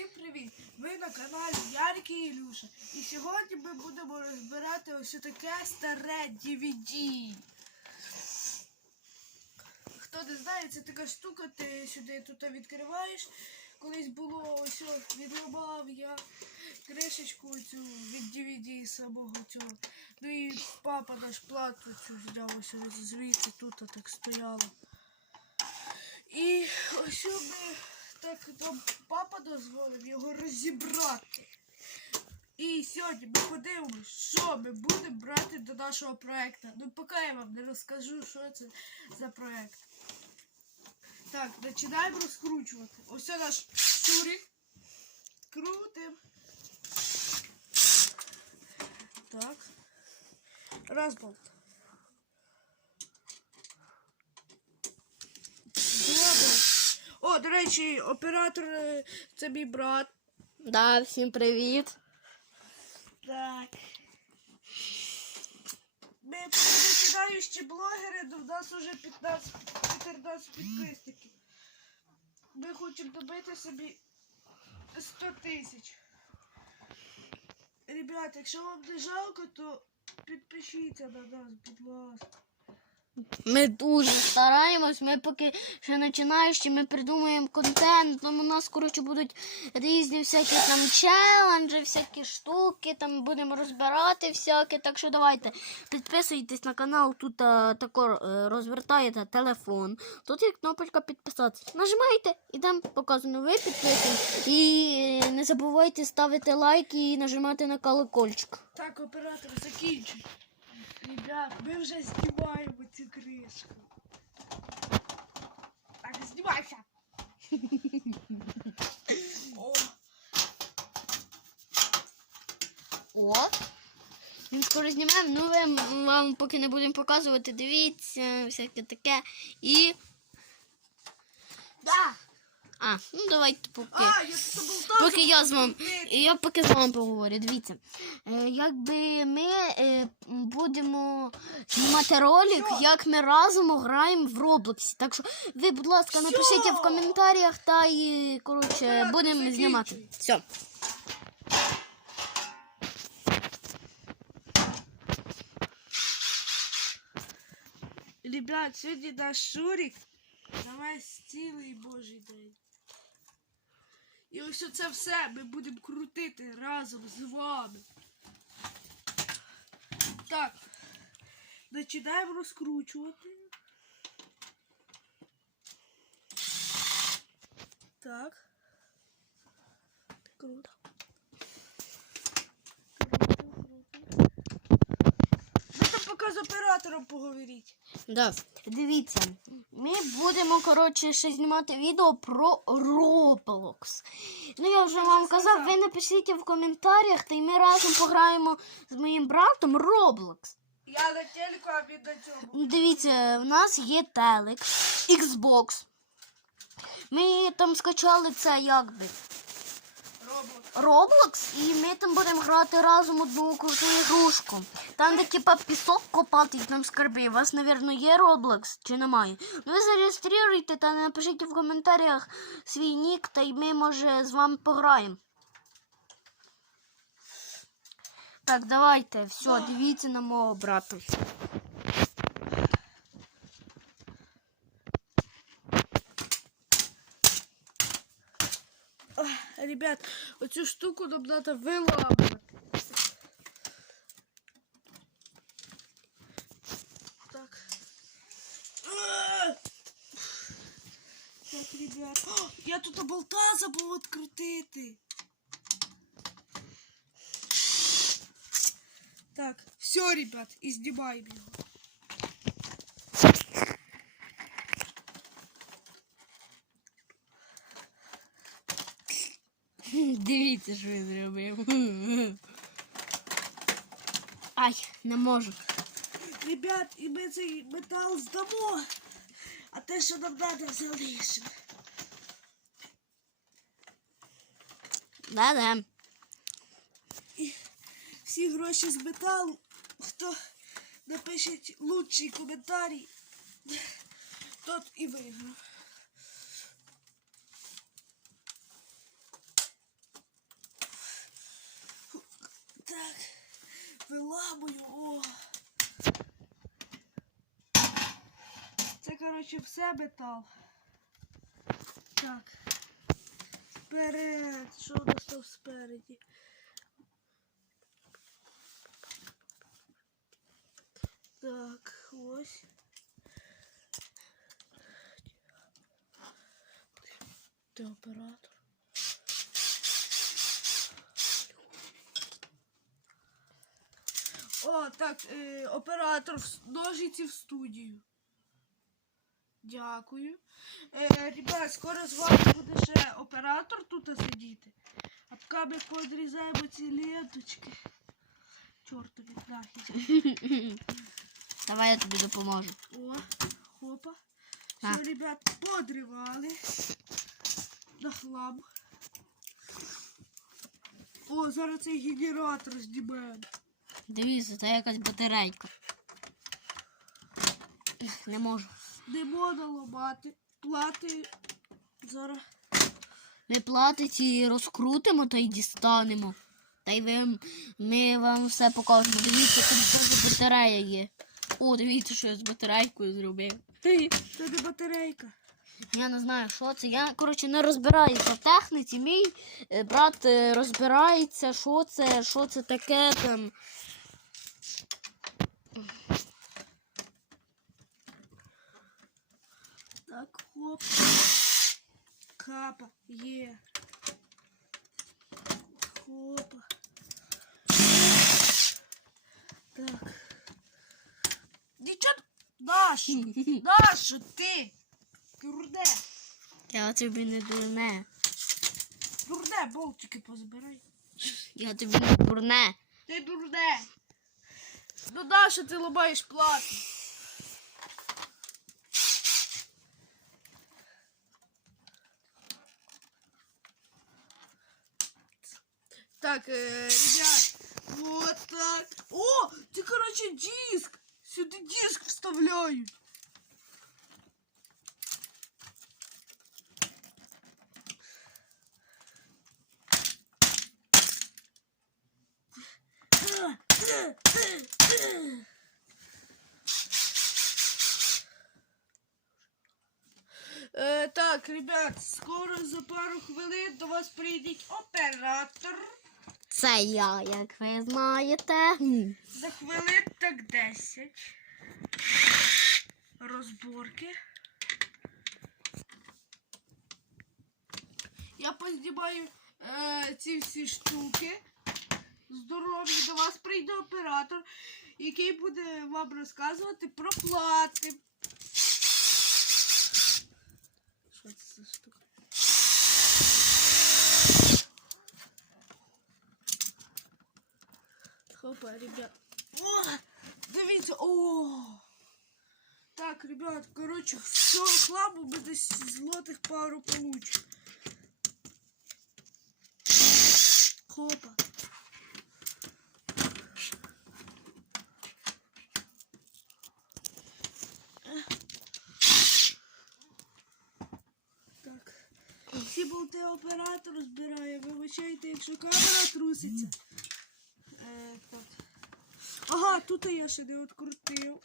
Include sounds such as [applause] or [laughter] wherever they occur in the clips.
Всім привіт! Ви на каналі Ярик і Ілюша. І сьогодні ми будемо розбирати ось таке старе DVD. Хто не знає, це така штука, ти сюди тут відкриваєш. Колись було ось відламав я кришечку цю від DVD самого цього. Ну і папа наш плату цю взяв ось звідси тут так стояло. І ось ми так нам папа дозволив його розібрати. І сьогодні ми подивимось, що ми будемо брати до нашого проекту. Ну, поки я вам не розкажу, що це за проект. Так, починаємо розкручувати. Ось наш шурик. Крутим. Так. Раз болт. О, до речі, оператор е, це мій брат. Да, всім привіт. Так. Ми починаючі блогери, до нас уже 15 14 підписників. Ми хочемо добити собі 100 тисяч. Ребята, якщо вам не жалко, то підпишіться на нас, будь ласка. Ми дуже стараємось, ми поки ще починаючи, ми придумуємо контент, там у нас, коротше, будуть різні всякі там челенджі, всякі штуки, там будемо розбирати всяке. Так що давайте підписуйтесь на канал, тут а, тако е, розвертаєте телефон. Тут є кнопочка підписатися. Нажимаєте і там показано, ви підписуєтесь. І е, не забувайте ставити лайки і нажимати на колокольчик. Так, оператор, закінчуй. Ребят, ми вже знімаємо цю кришку. Так, знімайся. О, О. Він скоро знімаємо, ну вам поки не будемо показувати, дивіться, всяке таке. І. да. А, ну давайте поки. А, я. Поки я з вами. Я поки з вами поговорю. Дивіться. Е, якби ми е, будемо знімати ролик, Всьо. як ми разом граємо в Роблоксі. Так що ви, будь ласка, напишіть в коментарях та і коротше будемо знімати. Все. Ребят, сьогодні наш Шурик весь цілий божий день. І ось це все ми будемо крутити разом з вами. Так. Починаємо розкручувати. Так. Круто круто. З оператором поговоріть. Да. Дивіться, ми будемо, коротше, ще знімати відео про Roblox. Ну, я вже вам казав, ви напишіть в коментарях, та й ми разом пограємо з моїм братом Roblox. Я на телеку, а він на цьому. Дивіться, в нас є телек, Xbox. Ми там скачали це якби. Roblox, і ми там будемо грати разом одну круту ігрушку. Там, де типа пісок копати і там скарби. У вас, напевно, є Roblox чи немає? Ну ви зареєструйте та напишіть в коментарях свій нік, та й ми, може, з вами пограємо. Так, давайте, все, дивіться на мого брата. Ребят, оцю штуку нам треба виламувати. Так. А! Так, ребят. О, я тут болта забув відкрутити. Так, все, ребят, і знімаємо його. Дивіться, що він зробив. [laughs] Ай, не можу. Ребят, і ми цей метал здамо, а те, що нам треба, залишимо. Да-да. Всі гроші з металу, хто напише лучший коментарій, [laughs] тот і виграв. Виламую. О. Це, коротше, все метал. Так. Вперед. Що у нас там спереді? Так, ось. Де оператор? О, так, е, оператор в ножиці в студію. Дякую. Е, ребят, скоро з вами буде ще оператор тут сидіти. А поки ми подрізаємо ці ленточки. Чортові нахід. [laughs] Давай я тобі допоможу. О, хопа. А. Все, ребят, подривали. На хлам. О, зараз цей генератор знімаємо. Дивіться, це якась батарейка. Не можу. Не можна ламати. Плати. Зараз. Ми платить і розкрутимо та й дістанемо. Та й ви, ми вам все покажемо. Дивіться, тут дуже батарея є. О, дивіться, що я з батарейкою зробив. Це не батарейка. Я не знаю, що це. Я, коротше, не розбираюся в техніці. Мій е, брат е, розбирається, що це, що це таке там. Хоп. Капа. Є. Хопа. Так. Дівчат. Даш! Даш, [laughs] ти! Дурне! Я тобі не дурне. Дурне, болтики позабирай. Я тобі не дурне. Ти дурне! Ну Даша, ти ламаєш плату. Так, э, ребят, вот так. О, ты, короче, диск. Сюда диск вставляют. Е, так, ребят, скоро за пару хвилин до вас прийде оператор. Це я, як ви знаєте. За хвилин так 10. Розборки. Я познімаю е, ці всі штуки. Здорові, до вас прийде оператор, який буде вам розказувати про плати. Що це за штука? Хопа, ребят. О, дивіться, о! Так, ребят, короче, все хламу ми десь злотих пару получим. Хопа. Так. Всі болти оператор збирає. Вибачайте, якщо камера труситься. Ага, тут я ще не відкрутив.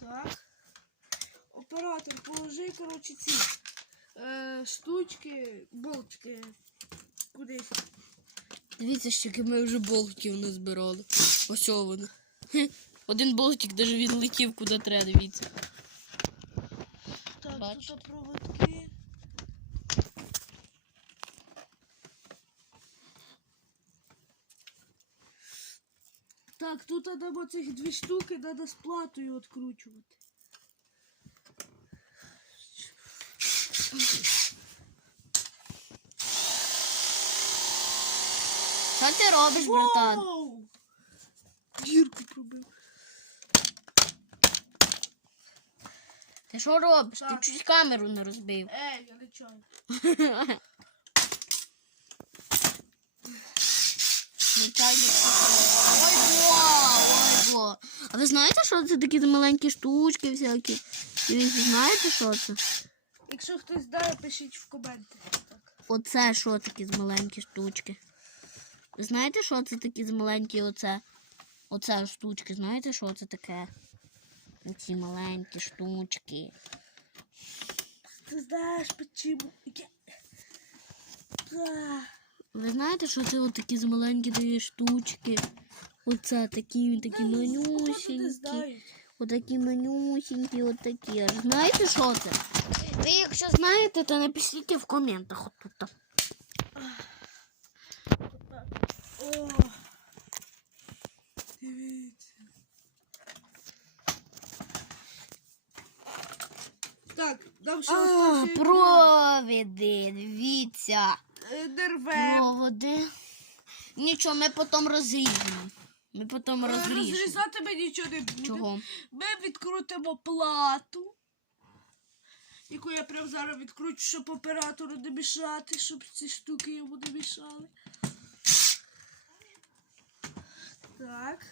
Так. Оператор, положи, коротше, ці е, штучки, болтики кудись. Дивіться, скільки ми вже болтиків не збирали. Ось вони. Один болтик навіть відлетів куди треба, дивіться. Так, Бач. тут проводки. Так, тут треба цих дві штуки, треба з платою відкручувати. Що ти робиш, братан? Воу! Дірку пробив. Ти що робиш? Ти Так. чуть камеру не розбив. Ей, я не чаю. [laughs] А ви знаєте, що це такі маленькі штучки всякі? Дивіться, знаєте, що це? Якщо хтось знає, пишіть в коменти. Так. оце що такі з маленькі штучки? Ви знаєте, що це такі з маленькі оце? Оце штучки, знаєте, що це таке? Оці маленькі штучки. Ти знаєш, почему? Ви знаєте, що це такі з маленькі такі штучки? Оце такі, такі манюсінькі. знають. Отакі манюсінькі, отакі. Аж знаєте, що це? Ви якщо знаєте, то напишіть в коментах отут. О, дивіться. Так, нам ще А, провіди, дивіться. е, дерве. Проводи. Нічого, ми потім розріжемо. Ми потім Е, розріжемо. Розрізати ми нічого не будемо. Чого? Ми відкрутимо плату, яку я прямо зараз відкручу, щоб оператору не мішати, щоб ці штуки йому не мішали. Так.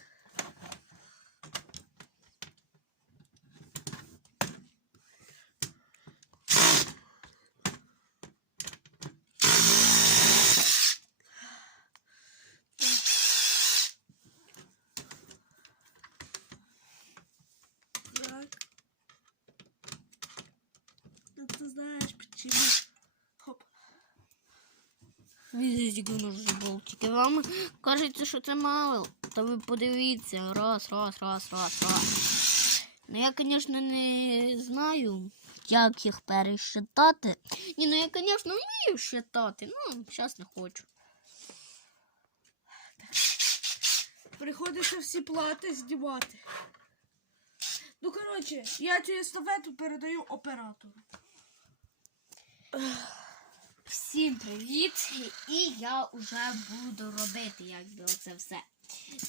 Так. Ну ты знаешь почему. Хоп. Ножі болтики. Вам кажеться, що це мало. Та ви подивіться. Раз, раз, раз, раз, раз. Ну я, звісно, не знаю, як їх пересчитати. Ні, ну я, звісно, вмію считати. Ну, зараз не хочу. Приходиться всі плати знімати. Ну, коротше, я цю естафету передаю оператору. Всім привіт! І я вже буду робити якби оце все.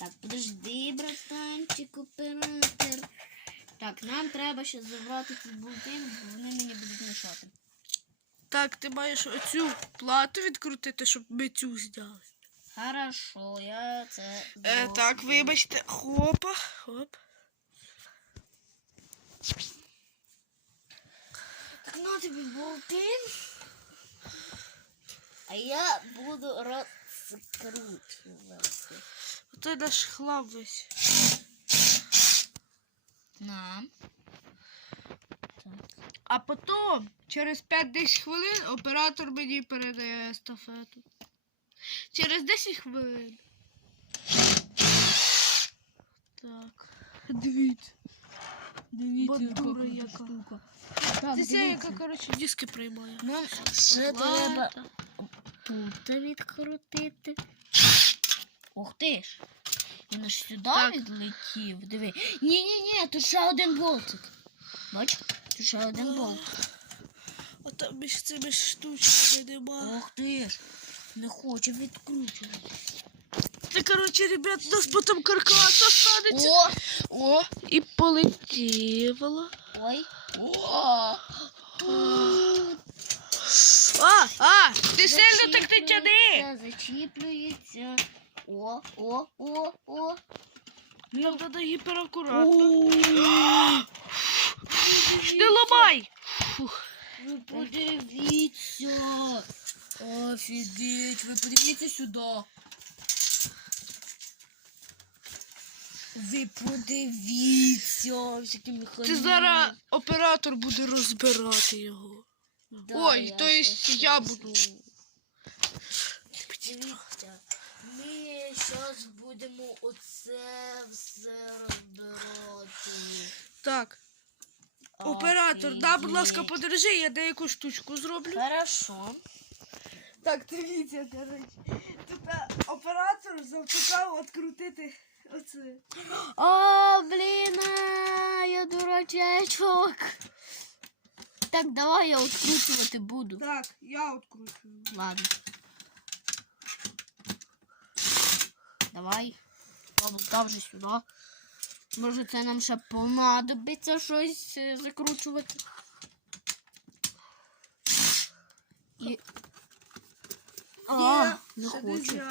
Так, подожди, братанчик, оператор. Так, нам треба ще забрати ці болти, бо вони мені будуть мішати. Так, ти маєш оцю плату відкрутити, щоб ми цю зняли. Хорошо, я це Е, зроблю. так, вибачте. Хопа, хоп. Так, на тобі болти. А я буду розкручувати. Оце наш хлам весь. На. А потім, через 5-10 хвилин, оператор мені передає естафету. Через 10 хвилин. Так. Дивіться. Дивіться, Бандура яка. штука. Це ця, яка, коротше, диски приймає. Нам ще треба Пульта відкрутити. Ух ти ж. Він аж сюди Так. відлетів. Диви. Ні, ні, ні, тут ще один болтик. Бач? Тут ще один болтик. А там між цими штучками нема. Ух ти ж. Не хоче відкручувати. Це, коротше, ребят, у нас потім каркас останеться. О! О, і полетіло. Ой. О! А, а, ти сильно так не тяни. Зачіплюється. О, о, о, о. Нам треба гіперакуратно. Не ламай. Ви подивіться. Офігеть, ви подивіться сюди. Ви подивіться, всякі механізми. Ти зараз оператор буде розбирати його. Да, Ой, то есть я буду. Дивіться, ми зараз будемо оце все розбирати. Так, оператор, да, будь ласка, подержи, я деяку штучку зроблю. Хорошо. Так, дивіться, коротше. Тут а, оператор завтикав відкрутити оце. О, блін, я дурачечок. Так, давай я відкручувати буду. Так, я відкручую. Ладно. Давай. Там же сюди. Може це нам ще понадобиться щось е, закручувати. І... А, не хочу.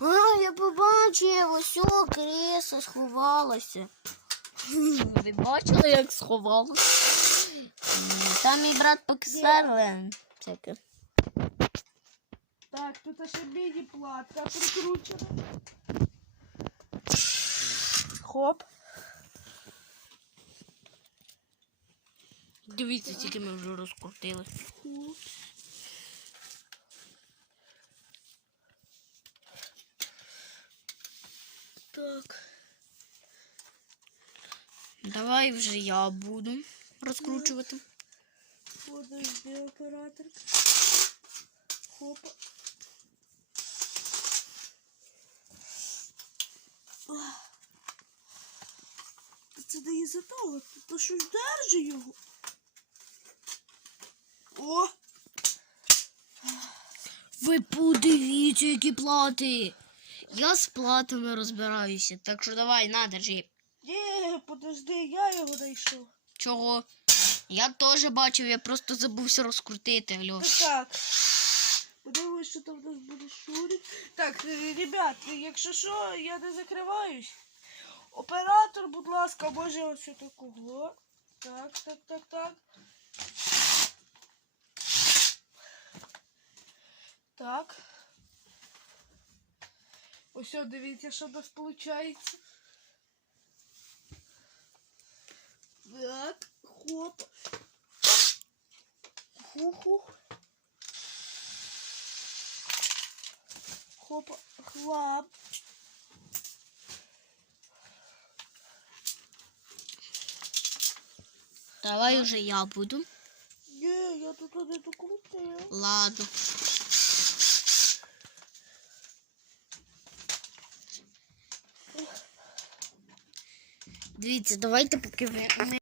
А, я побачив, ось кресло сховалося. [laughs] Ви бачили, як сховалося? Там мій брат Поксерлен. Всяке. Так, тут ще міні-платка прикручена. Хоп. Дивіться, тільки ми вже розкрутили. Так. Давай вже я буду розкручувати. Подожди, оператор. Хопа. Це не із-за того, то що ж держи його. О! Ви подивіться, які плати. Я з платами розбираюся, так що давай, на, держи. Ні, подожди, я його знайшов. Чого? Я теж бачив, я просто забувся розкрутити, Так, так. Подивимось, що там у нас буде шурик. Так, е, ребят, якщо що, я не закриваюсь. Оператор, будь ласка, може ось такого. Так, так, так, так. Так. Ось, дивіться, що в нас виходить. Так, хоп. Ху-ху. Хопа, хлап. Давай уже я буду. Ні, я тут не докрутив. Ладно. Дивіться, давайте поки ми